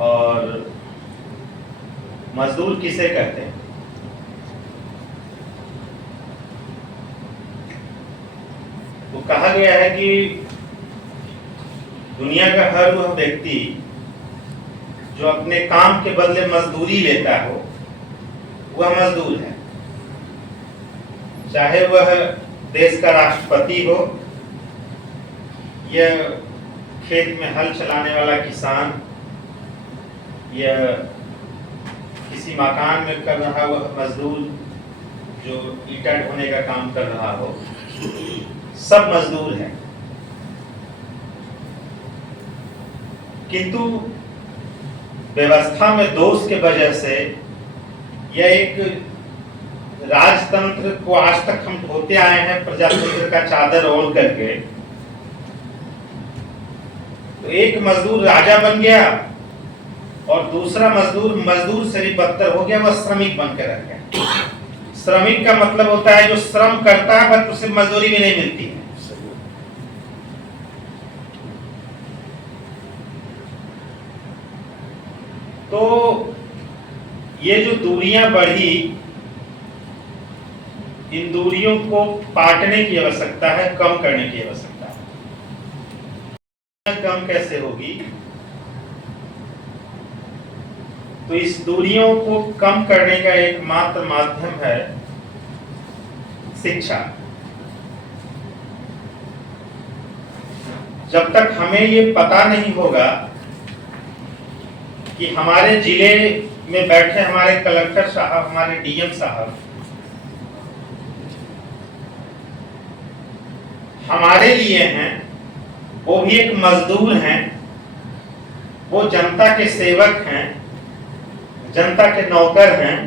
और मजदूर किसे कहते हैं? तो कहा गया है कि दुनिया का हर वह व्यक्ति जो अपने काम के बदले मजदूरी लेता हो वह मजदूर है, चाहे वह देश का राष्ट्रपति हो या खेत में हल चलाने वाला किसान या किसी मकान में कर रहा वह मजदूर जो ईंटा ढोने का काम कर रहा हो, सब मजदूर हैं। किंतु व्यवस्था में दोष के वजह से यह एक राजतंत्र को आज तक हम ढोते आए हैं प्रजातंत्र का चादर ओढ़ करके। तो एक मजदूर राजा बन गया और दूसरा मजदूर मजदूर से भी बदतर हो गया, वह श्रमिक बनकर रह गया। श्रमिक का मतलब होता है जो श्रम करता है बट उसे मजदूरी भी नहीं मिलती है। तो ये जो दूरियां बढ़ी, इन दूरियों को पाटने की आवश्यकता है, कम करने की आवश्यकता है। कम कैसे होगी? तो इस दूरियों को कम करने का एकमात्र माध्यम है शिक्षा। जब तक हमें ये पता नहीं होगा कि हमारे जिले में बैठे हमारे कलेक्टर साहब, हमारे डीएम साहब हमारे लिए हैं, वो भी एक मजदूर हैं, वो जनता के सेवक हैं, जनता के नौकर हैं,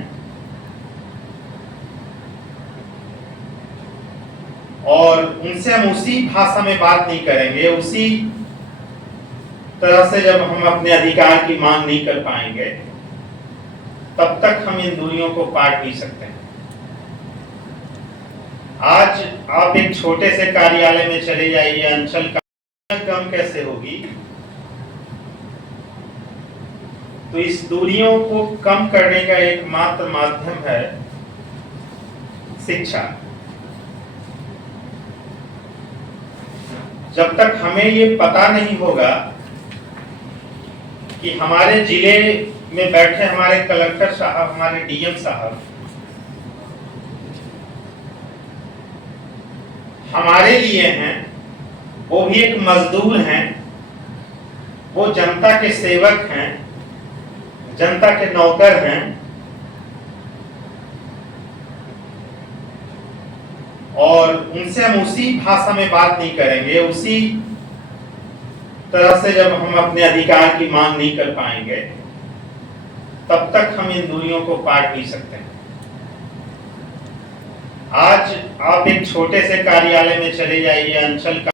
और उनसे हम उसी भाषा में बात नहीं करेंगे, उसी तरह से जब हम अपने अधिकार की मांग नहीं कर पाएंगे तब तक हम इन दूरियों को पाट नहीं सकते हैं। आज आप एक छोटे से कार्यालय में चले जाइए, अंचल का कम कैसे होगी? तो इस दूरियों को कम करने का एकमात्र माध्यम है शिक्षा। जब तक हमें ये पता नहीं होगा कि हमारे जिले में बैठे हमारे कलेक्टर साहब, हमारे डीएम साहब हमारे लिए हैं, वो भी एक मजदूर हैं, वो जनता के सेवक हैं, जनता के नौकर हैं, और उनसे हम उसी भाषा में बात नहीं करेंगे, उसी तरह से जब हम अपने अधिकार की मांग नहीं कर पाएंगे तब तक हम इन दूरियों को पाट नहीं सकते हैं। आज आप एक छोटे से कार्यालय में चले जाइए, अंचल का